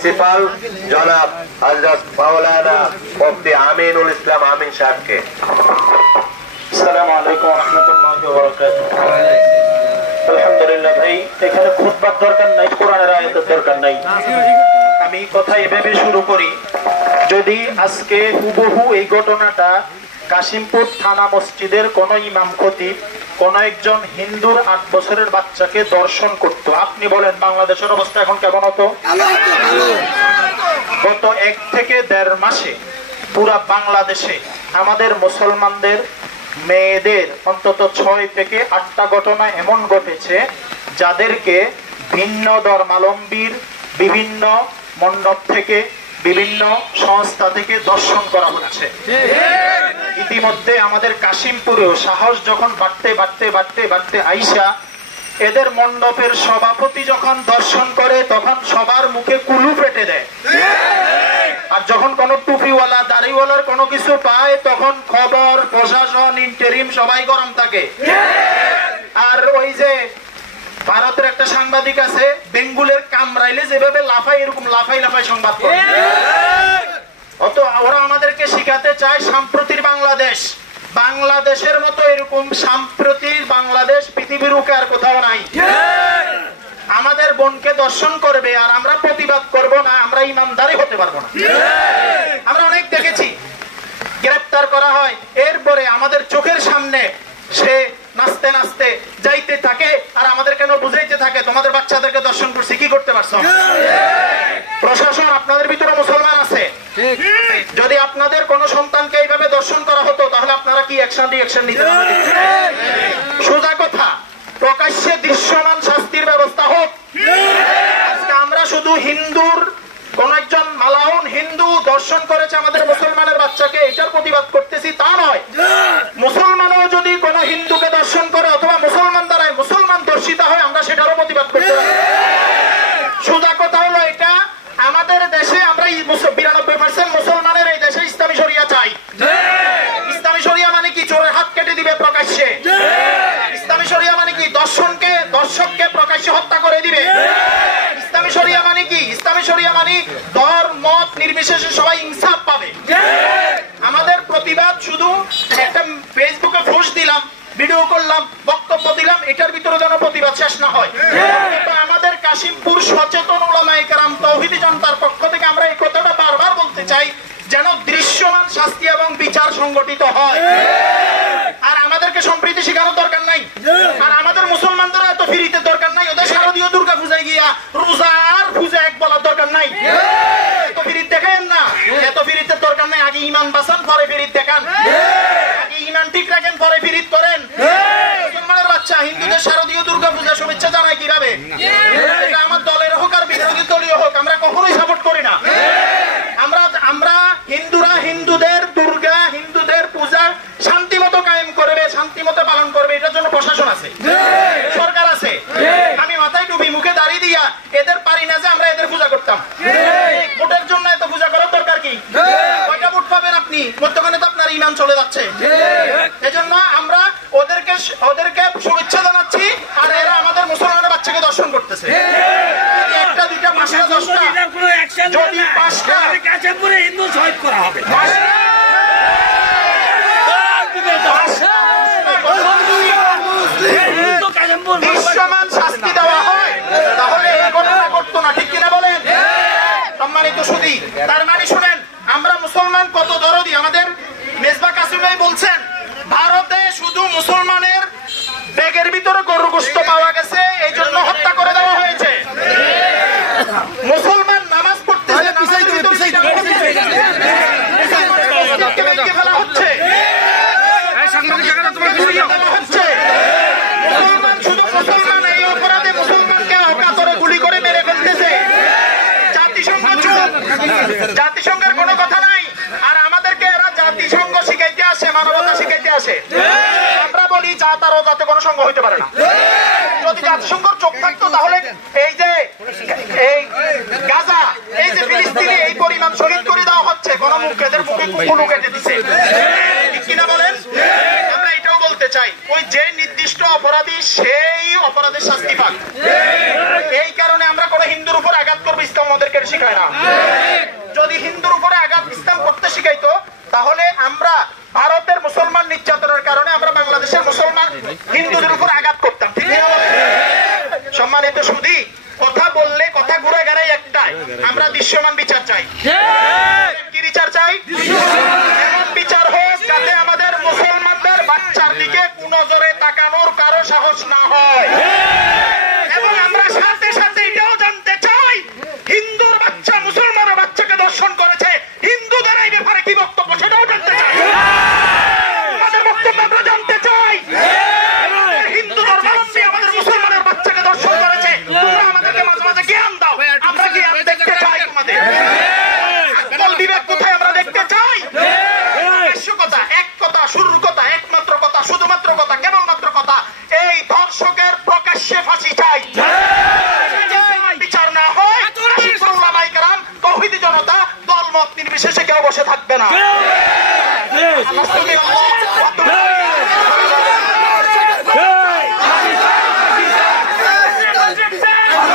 Principal জনাব হযরত মাওলানা মুফতি আমিনুল ইসলাম আমিন সাহেবকে। আসসালামু আলাইকুম ওয়া রাহমাতুল্লাহি ওয়া বারাকাতুহু। আলহামদুলিল্লাহ ভাই, এখানে খুতবার দরকার নাই, কোরআনের আয়াতের দরকার নাই। আমি কথা এভাবে শুরু করি, যদি আজকে হুবহু এই ঘটনাটা কাশিমপুর থানা মসজিদের কোন ইমাম খতিব কোন একজন হিন্দুর 8 বছরের বাচ্চাকে দর্শন করত, আপনি বলেন বাংলাদেশের অবস্থা এখন কেমন হতো? গত 1 থেকে 1.5 মাসে পুরা বাংলাদেশে আমাদের মুসলমানদের মেয়েদের অন্তত 6 থেকে 8টা ঘটনা এমন ঘটেছে যাদেরকে ভিন্ন ধর্মাবলম্বীর বিভিন্ন মণ্ডপ থেকে বিভিন্ন সংস্থা থেকে দর্শন করা হচ্ছে। ইতিমধ্যে আমাদের কাশিমপুরেও সাহস যখন বাড়তে আইসা এদের মণ্ডপের সভাপতি যখন দর্শন করে তখন সবার মুখে কুলু ফেটে দেয়, আর যখন কোন টুপিওয়ালা দাড়িওয়ালার কোনো কিছু পায় তখন খবর প্রশাসন ইন্টারিম সবাই গরম থাকে। আর ওই যে ভারতের একটা সাংবাদিক আছে, বেঙ্গুলের কামড়াইলে যেভাবে লাফায় এরকম লাফাই সংবাদ করে। ওরা আমাদেরকে শিখাতে চায় সাম্প্রতির বাংলাদেশ, বাংলাদেশের মতো এরকম সাম্প্রতির বাংলাদেশ পৃথিবীর বুকে আর কোথাও নাই। আমাদের বোনকে দর্শন করবে আর আমরা প্রতিবাদ করব না, আমরা ইমানদারি হতে পারবো না। আমরা অনেক দেখেছি গ্রেফতার করা হয়, এরপরে আমাদের চোখের সামনে সে নাচতে নাচতে যাইতে থাকে আর আমাদের কেন বুঝাইতে থাকে তোমাদের বাচ্চাদেরকে দর্শন করছি, কি করতে পারছো? প্রশাসন আপনাদের ভিতরে মুসলমান আছে, যদি আপনাদের কোন সন্তানকে এইভাবে দর্শন করা হতো তাহলে আপনারা কি রিঅ্যাকশন নিতেন? সোজা কথা, প্রকাশ্যে দৃশ্যমান শাস্তির ব্যবস্থা হোক। আজকে আমরা শুধু হিন্দুর কোন একজন মালাউন হিন্দু দর্শন করেছে আমাদের মুসলমানের বাচ্চাকে এটার প্রতিবাদ করতেছি তা নয়, মুসলমানও যদি কোন হিন্দুকে দর্শন করে অথবা মুসলমান দ্বারাই মুসলমান দর্শিত হয় আমরা সেটারও প্রতিবাদ করতে পারি। সোজা কথা হলো এটা, আমাদের দেশে আমরা 92% মুসলমানের এই দেশে ইসলামী শরিয়া চাই। ইসলামী শরিয়া মানে কি? চোরের হাত কেটে দিবে প্রকাশ্যে। ইসলামী শরিয়া মানে কি? দর্শককে প্রকাশ্যে হত্যা করে দিবে। ইসলামী শরিয়া মানে কি? ইসলামী শরিয়া মানে ধর্ম মত নির্বিশেষে সবাই ইনসাফ পাবে। আমাদের প্রতিবাদ শুধু একটা ফেসবুকে পোস্ট দিলাম, ভিডিও করলাম, বক্তব্য দিলাম, এটার ভিতরে যেন প্রতিবাদ শেষ না হয়। আমাদের কাশিমপুর সচেতন উলামায়ে কেরাম তৌহিদি জনতার পক্ষ থেকে আমরা এই কথাটা বারবার বলতে চাই যেন দৃশ্যমান শাস্তি এবং বিচার সংগঠিত হয়। আর আমাদেরকে সম্প্রীতি শেখানোর দরকার নাই, আর আমাদের মুসলমানদের এত ফিরিতে দরকার নাই, ওদের শারদীয় দুর্গা পূজায় গিয়া রোজা আর পূজা এক বলার দরকার নাই। এত ফিরিত দেখেন না, এত ফিরিতের দরকার নাই। আগে ইমান বাঁচান, পরে ফিরিত দেখান। আগে ইমান ঠিক রাখেন, পরে ফিরিত করেন। মুসলমানের বাচ্চা হিন্দুদের শারদীয় দুর্গা পূজা শুভেচ্ছা জানায় কিভাবে? এটা আমার দলের হোক আর বিরোধী দলীয় হোক, আমরা কখনোই সাপোর্ট করি না। আমরা হিন্দুরা হিন্দুদের দুর্গা হিন্দুদের পূজা শান্তি মতো কায়েম করবে, শান্তি মতো পালন করবে, এটার জন্য প্রশাসন আছে, সরকার আছে। আমি মাথায় টুপি মুখে দাঁড়িয়ে দিয়া এদের পারি না যে আমরা এদের পূজা করতাম। ভোটের জন্য এত পূজা করার দরকার কি? কয়টা ভোট পাবেন আপনি? মধ্যখানে তো আপনার ইমান চলে যাচ্ছে। এজন্য আমরা ওদেরকে শুভেচ্ছা জানাচ্ছি, আর এরা আমাদের মুসলমানের বাচ্চাকে দর্শন করতেছে। একটা দুইটা 5টা 10টা যদি 5টা হিন্দু শহীদ করা হবে, দৃশ্যমান শাস্তি দেওয়া হয়, তাহলে এই ঘটনা ঘটতো না, ঠিক কিনা বলেন? সম্মানিত সুধী, তার মানে শুনেন আমরা মুসলমান কত দরদি। আমাদের মেজবা কাসিম ভাই বলছেন ভারতে শুধু মুসলমানের ব্যাগের ভিতরে গরুর গোশত পাওয়া গেছে, এই জন্য হত্যা করে দেওয়া হয়েছে। মুসলমান নামাজ পড়তেছে, ফেলা হচ্ছে। মুসলমান এই অপরাধে মুসলমানকে অকাতরে গুলি করে মেরে ফেলতেছে। জাতিসংঘের কোনো কথা নাই, আর আমাদেরকে এরা জাতিসংঘ শিখাইতে আসে, মানবতা শিখাইতে আসে। আমরা বলি জাত আর অজাতে কোনো সঙ্গ হইতে পারে না। যদি জাতিসংঘের চোখ থাকতো তাহলে এই যে গাজা, এই যে ফিলিস্তিনে এই পরিমাণ শহীদ করে দেওয়া হচ্ছে, কোন মুখেদের মুখে কুকুর কেটে দিচ্ছে, ঠিক কিনা বলেন? আমরা এটাও বলতে চাই ওই যে নির্দিষ্ট অপরাধী সেই অপরাধের শাস্তি পাক। এই কারণে আমরা কোন হিন্দুর উপর আঘাত করবো ইসলাম আমাদেরকে শিখায়। শিখায় না। যদি হিন্দুর উপরে আঘাত ইসলাম করতে শিখাইতো তাহলে আমরা ভারতের মুসলমান নির্যাতনের কারণে আমরা বাংলাদেশের মুসলমান হিন্দুদের উপর আঘাত করতাম, ঠিক না? সম্মানিত সুধী, কথা বললে কথা ঘুরে গেড়াই একটাই, আমরা দৃশ্যমান বিচার চাই। কি বিচার চাই? এমন বিচার হোক যাতে আমাদের মুসলমানদের বাচ্চার দিকে কুনজরে তাকানোর কারো সাহস না হয়। এবং আমরা সাথে সাথে এটাও জানতে চাই, হিন্দুর বাচ্চা মুসলমানের বাচ্চাকে দর্শন করেছে, হিন্দুদের এই ব্যাপারে কি বক্তব্য সেটাও জানতে চাই। আমাদের বক্তব্য আমরা জানতে চাই। হিন্দু ধর্মাবলম্বী আমাদের মুসলমানের বাচ্চাকে দর্শন করেছে, তোমরা আমাদেরকে মাঝে মাঝে জ্ঞান দাও, আমরা জ্ঞান দেখতে চাই তোমাদের। আকল বিবেক কোথায় আমরা দেখতে চাই। কথা, এক কথা, শুরুর কথা, একমাত্র কথা, শুধুমাত্র কথা, কেবলমাত্র কথা, এই ধর্ষকের প্রকাশ্যে ফাঁসি চাই। বিচার না হয় ওলামায়ে কেরাম, তৌহিদি জনতা দলমত নির্বিশেষে কেউ বসে থাকবে না।